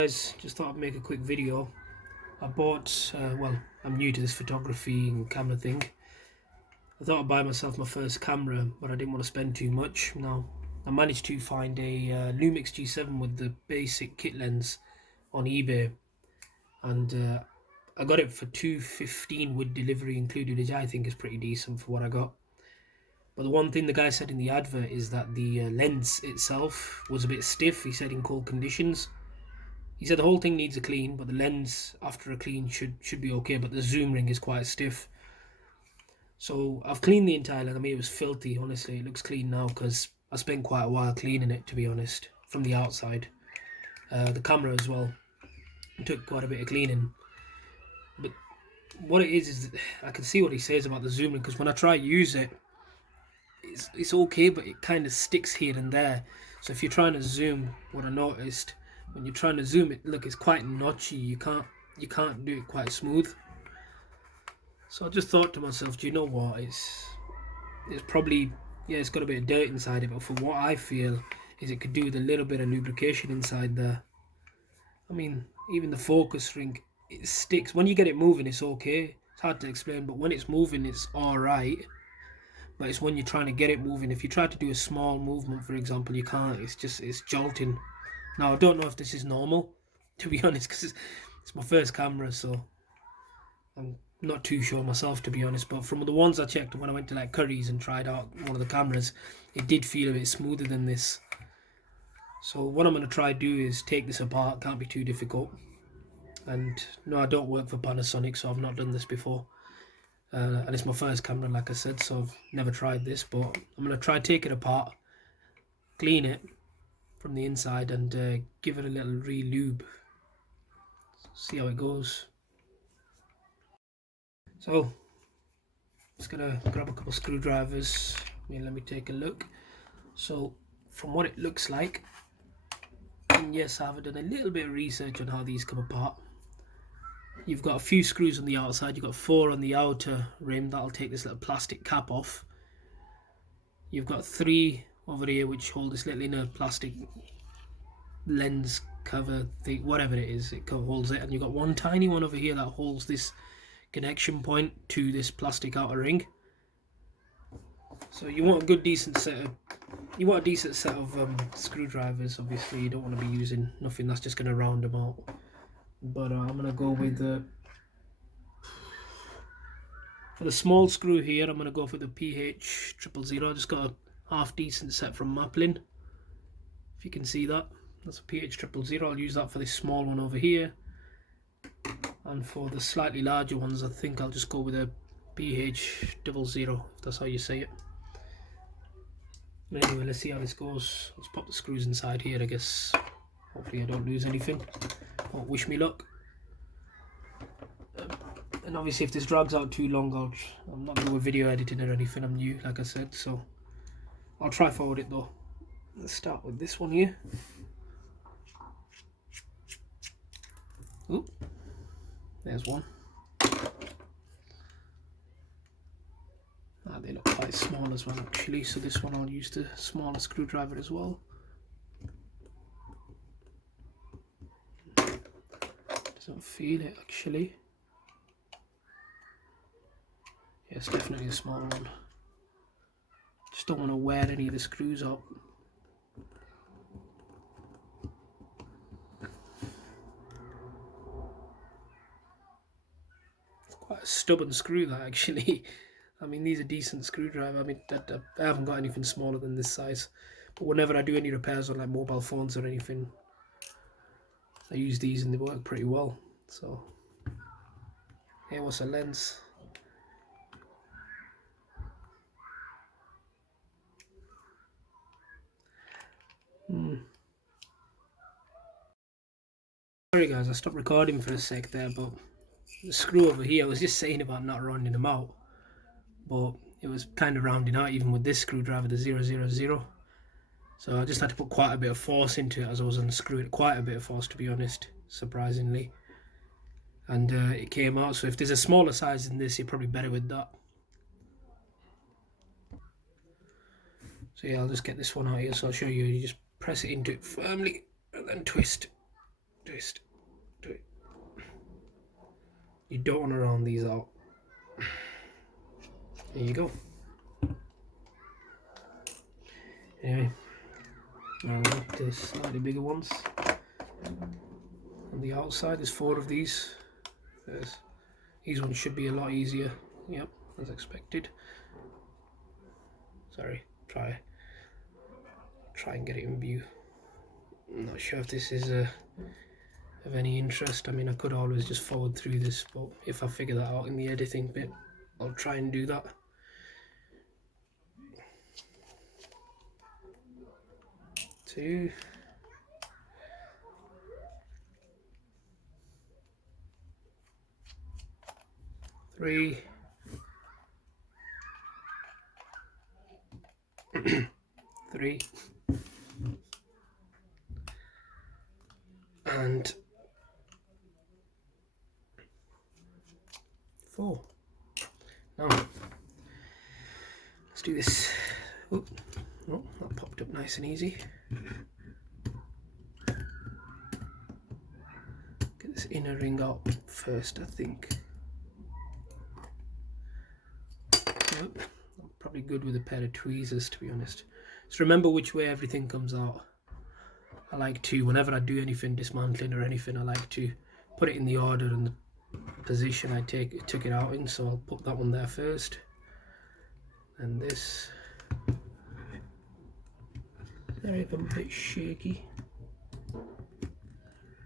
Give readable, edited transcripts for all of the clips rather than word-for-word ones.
Guys, just thought I'd make a quick video. I bought, well, I'm new to this photography and camera thing. I thought I'd buy myself my first camera, but I didn't want to spend too much. Now, I managed to find a Lumix G7 with the basic kit lens on eBay, and I got it for $2.15 with delivery included, which I think is pretty decent for what I got. But the one thing the guy said in the advert is that the lens itself was a bit stiff. He said in cold conditions. He said the whole thing needs a clean, but the lens after a clean should be okay, but the zoom ring is quite stiff. So I've cleaned the entire lens. I mean, it was filthy, honestly. It looks clean now because I spent quite a while cleaning it, to be honest, from the outside. The camera as well. It took quite a bit of cleaning. But what it is I can see what he says about the zoom ring, because when I try to use it, it's okay, but it kind of sticks here and there. So if you're trying to zoom, what I noticed, when you're trying to zoom it, look, it's quite notchy. You can't do it quite smooth. So I just thought to myself, do you know what, it's probably, yeah, it's got a bit of dirt inside it, but for what I feel is it could do with a little bit of lubrication inside there. I mean, even the focus ring, it sticks. When you get it moving, it's okay. It's hard to explain, but when it's moving, it's alright. But it's when you're trying to get it moving. If you try to do a small movement, for example, you can't. It's jolting. Now, I don't know if this is normal, to be honest, because it's my first camera, so I'm not too sure myself, to be honest. But from the ones I checked when I went to like Curry's and tried out one of the cameras, it did feel a bit smoother than this. So what I'm going to try to do is take this apart. Can't be too difficult. And no, I don't work for Panasonic, so I've not done this before. And it's my first camera, like I said, so I've never tried this. But I'm going to try take it apart, clean it from the inside, and give it a little re-lube. See how it goes. So just gonna grab a couple of screwdrivers. Let me take a look. So from what it looks like, and yes, I've done a little bit of research on how these come apart. You've got a few screws on the outside. You've got 4 on the outer rim. That'll take this little plastic cap off. You've got 3 over here which hold this little inner plastic lens cover thing, whatever it is, it holds it. And you've got one tiny one over here that holds this connection point to this plastic outer ring. So you want a good decent set of screwdrivers. Obviously you don't want to be using nothing that's just going to round them out, but I'm going to go with for the small screw here, I'm going to go for the PH-000. I just got a half decent set from Maplin, if you can see that. That's a PH-000. I'll use that for this small one over here. And for the slightly larger ones, I think I'll just go with a PH-00, if that's how you say it. But anyway, let's see how this goes. Let's pop the screws inside here, I guess. Hopefully I don't lose anything. Won't wish me luck. And obviously if this drags out too long, I'm not doing video editing or anything. I'm new, like I said, so I'll try forward it though. Let's start with this one here. Oop. There's one. They look quite small as well, actually, so this one I'll use the smaller screwdriver as well. Doesn't feel it, actually. Yeah, it's definitely a small one. Just don't want to wear any of the screws up. It's quite a stubborn screw, that, actually. I mean, these are decent screwdriver. I mean, I haven't got anything smaller than this size. But whenever I do any repairs on like mobile phones or anything, I use these and they work pretty well. So, here was a lens. Sorry guys, I stopped recording for a sec there, but the screw over here, I was just saying about not rounding them out, but it was kind of rounding out even with this screwdriver, the 000. So I just had to put quite a bit of force into it as I was unscrewing it, quite a bit of force, to be honest, surprisingly. And it came out. So if there's a smaller size than this, you're probably better with that. So yeah, I'll just get this one out here. So I'll show you. You just press it into it firmly and then twist. twist, do it. You don't want to round these out. There you go. Anyway, now the slightly bigger ones. On the outside, there's 4 of these. These ones should be a lot easier. Yep, as expected. Sorry, try and get it in view. I'm not sure if this is of any interest. I mean, I could always just forward through this, but if I figure that out in the editing bit, I'll try and do that. Two. Three. Three. And 4. Now, let's do this. Oh, that popped up nice and easy. Get this inner ring out first, I think. Yep, I'm probably good with a pair of tweezers, to be honest. So remember which way everything comes out. I like to, whenever I do anything dismantling or anything, I like to put it in the order and the position I took it out in. So I'll put that one there first, and this. Sorry if I'm a bit shaky.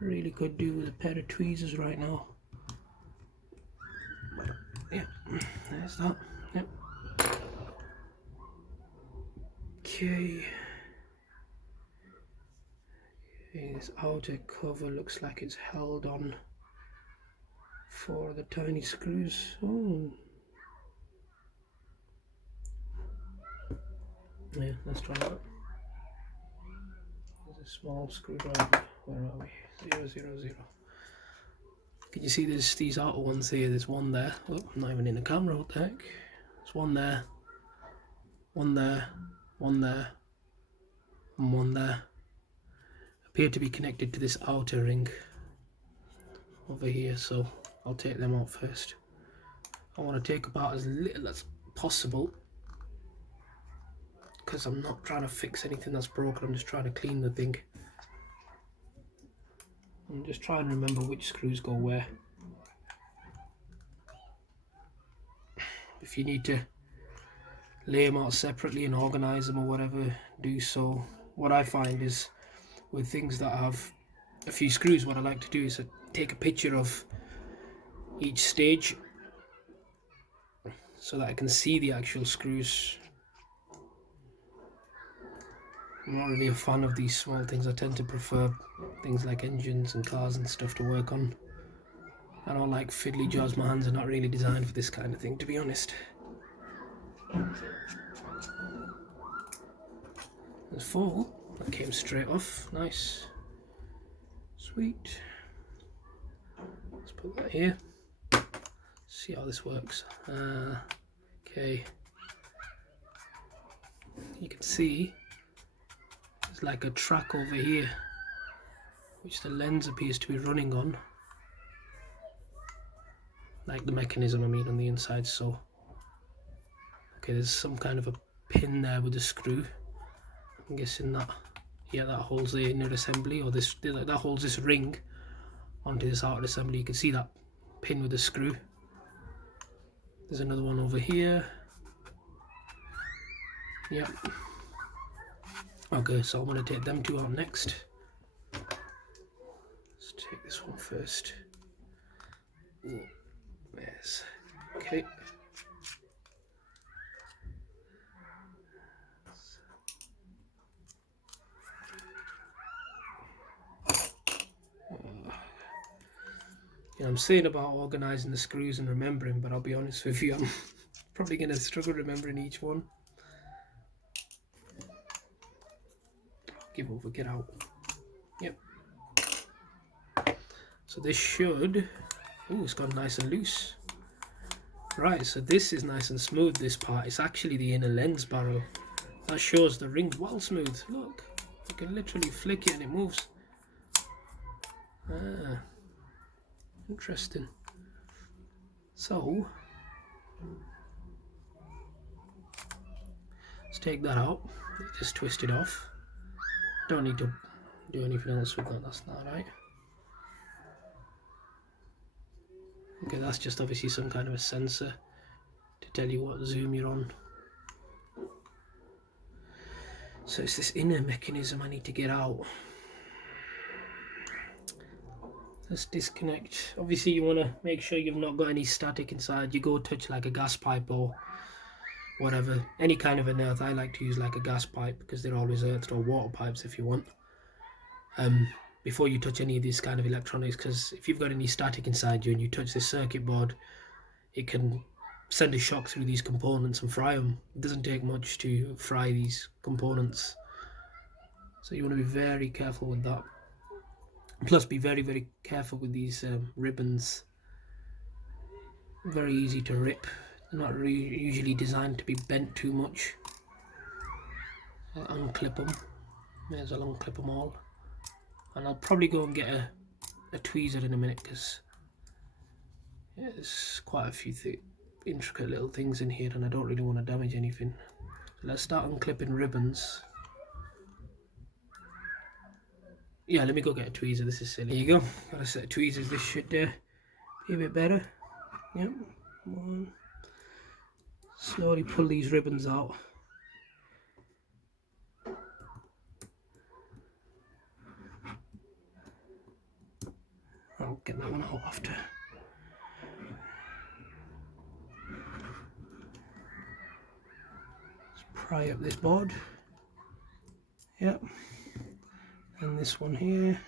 Really could do with a pair of tweezers right now. Yeah, there's that. Yep. Okay. This outer cover looks like it's held on 4 of the tiny screws. Oh. Yeah, let's try that. There's a small screwdriver. Where are we? 000. Can you see there's these outer ones here? There's one there. Oh, I'm not even in the camera, what the heck? There's one there, one there, one there, and one there. Appear to be connected to this outer ring over here, so I'll take them out first. I want to take about as little as possible because I'm not trying to fix anything that's broken. I'm just trying to clean the thing. I'm just trying to remember which screws go where. If you need to lay them out separately and organize them or whatever, do so. What I find is with things that have a few screws, what I like to do is take a picture of each stage so that I can see the actual screws. I'm not really a fan of these small things. I tend to prefer things like engines and cars and stuff to work on. I don't like fiddly jobs. My hands are not really designed for this kind of thing, to be honest. There's 4. That came straight off. Nice. Sweet. Let's put that here. See how this works. Okay. You can see there's like a track over here which the lens appears to be running on. Like the mechanism, I mean, on the inside. So okay, there's some kind of a pin there with a screw. I'm guessing that, yeah, that holds the inner assembly, or this, that holds this ring onto this outer assembly. You can see that pin with the screw. There's another one over here. Yep. Okay, so I'm going to take them 2 out next. Let's take this one first. Ooh, yes. Okay. I'm saying about organising the screws and remembering, but I'll be honest with you, I'm probably going to struggle remembering each one. Give over, get out. Yep. So this should... Oh, it's gone nice and loose. Right, so this is nice and smooth, this part. It's actually the inner lens barrel. That shows the ring's well smooth. Look, you can literally flick it and it moves. Ah, interesting. So let's take that out. Just twist it off. Don't need to do anything else with that. That's not right. Okay, that's just obviously some kind of a sensor to tell you what zoom you're on. So it's this inner mechanism I need to get out. Let's disconnect. Obviously you want to make sure you've not got any static inside. You go touch like a gas pipe or whatever, any kind of an earth. I like to use like a gas pipe because they're always earthed, or water pipes if you want. Before you touch any of these kind of electronics, because if you've got any static inside you and you touch this circuit board, it can send a shock through these components and fry them. It doesn't take much to fry these components, so you want to be very careful with that. Plus be very careful with these ribbons. Very easy to rip. They're not usually designed to be bent too much. I'll unclip them. May as well unclip them all. And I'll probably go and get a tweezer in a minute, because there's quite a few intricate little things in here and I don't really want to damage anything. So let's start unclipping ribbons. Yeah, let me go get a tweezer. This is silly. There you go. Got a set of tweezers. This should be a bit better. Yep. One. Slowly pull these ribbons out. I'll get that one out after. Let's pry up this board. Yep. And this one here.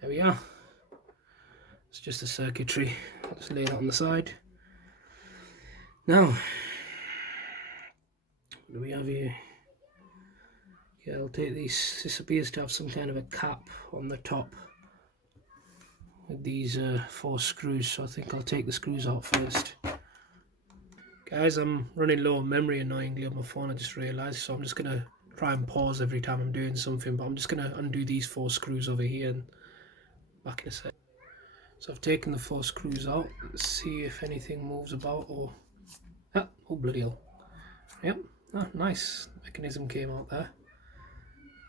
There we are. It's just a circuitry. I'll just lay that on the side. Now, what do we have here? Yeah, I'll take these. This appears to have some kind of a cap on the top with these 4 screws, so I think I'll take the screws out first. Guys, I'm running low on memory annoyingly on my phone, I just realised, so I'm just going to try and pause every time I'm doing something, but I'm just going to undo these 4 screws over here and back in a sec. So I've taken the 4 screws out. Let's see if anything moves about or... Ah, oh bloody hell. Yep, ah, nice. The mechanism came out there.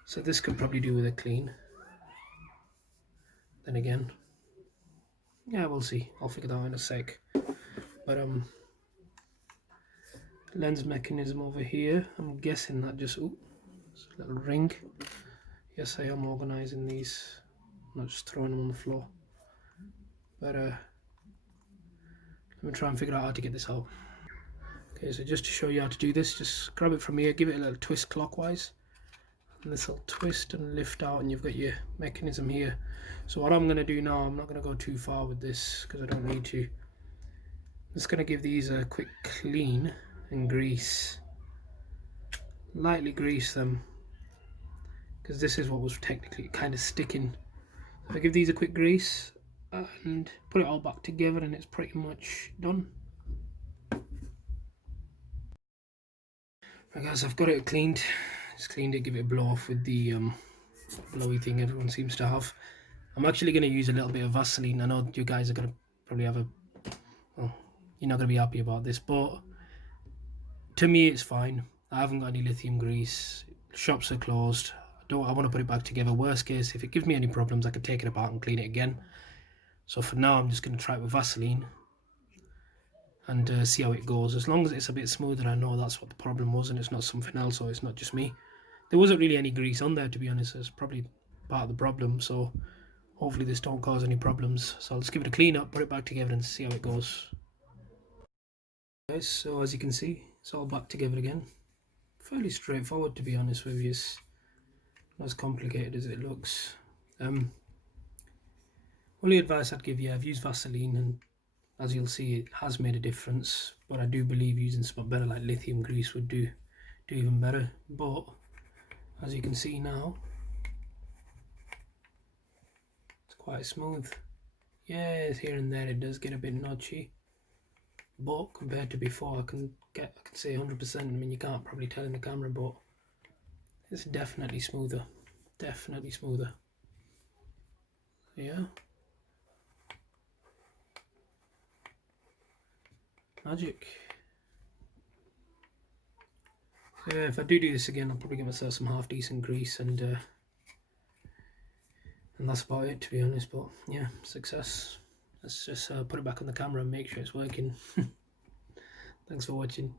So this could probably do with a clean. Then again, yeah, we'll see. I'll figure that out in a sec. But lens mechanism over here. I'm guessing that just it's a little ring. Yes, I am organising these. I'm not just throwing them on the floor. But let me try and figure out how to get this out. Okay, so just to show you how to do this, just grab it from here, give it a little twist clockwise, and this will twist and lift out, and you've got your mechanism here. So what I'm going to do now, I'm not going to go too far with this because I don't need to. I'm just going to give these a quick clean and grease. Lightly grease them, because this is what was technically kind of sticking. So I give these a quick grease and put it all back together, and it's pretty much done. Right guys, I've got it cleaned. Just cleaned it, give it a blow off with the blowy thing everyone seems to have. I'm actually going to use a little bit of Vaseline. I know you guys are going to probably have well, you're not going to be happy about this, but to me it's fine. I haven't got any lithium grease. Shops are closed. I want to put it back together. Worst case, if it gives me any problems, I can take it apart and clean it again. So for now, I'm just going to try it with Vaseline and see how it goes. As long as it's a bit smoother, I know that's what the problem was and it's not something else, or it's not just me. There wasn't really any grease on there, to be honest. It's probably part of the problem, so hopefully this don't cause any problems. So I'll just give it a clean up, put it back together and see how it goes. Guys, so as you can see, it's all back together again. Fairly straightforward, to be honest with you. It's not as complicated as it looks. Only advice I'd give you, I've used Vaseline, and as you'll see, it has made a difference, but I do believe using something better like lithium grease would do even better. But as you can see now, it's quite smooth. Yes, here and there it does get a bit notchy, but compared to before, I can say 100%. I mean, you can't probably tell in the camera, but it's definitely smoother. Definitely smoother. Yeah. Magic. So yeah, if I do this again, I'll probably give myself some half decent grease, and that's about it, to be honest. But yeah, success. Let's just put it back on the camera and make sure it's working. Thanks for watching.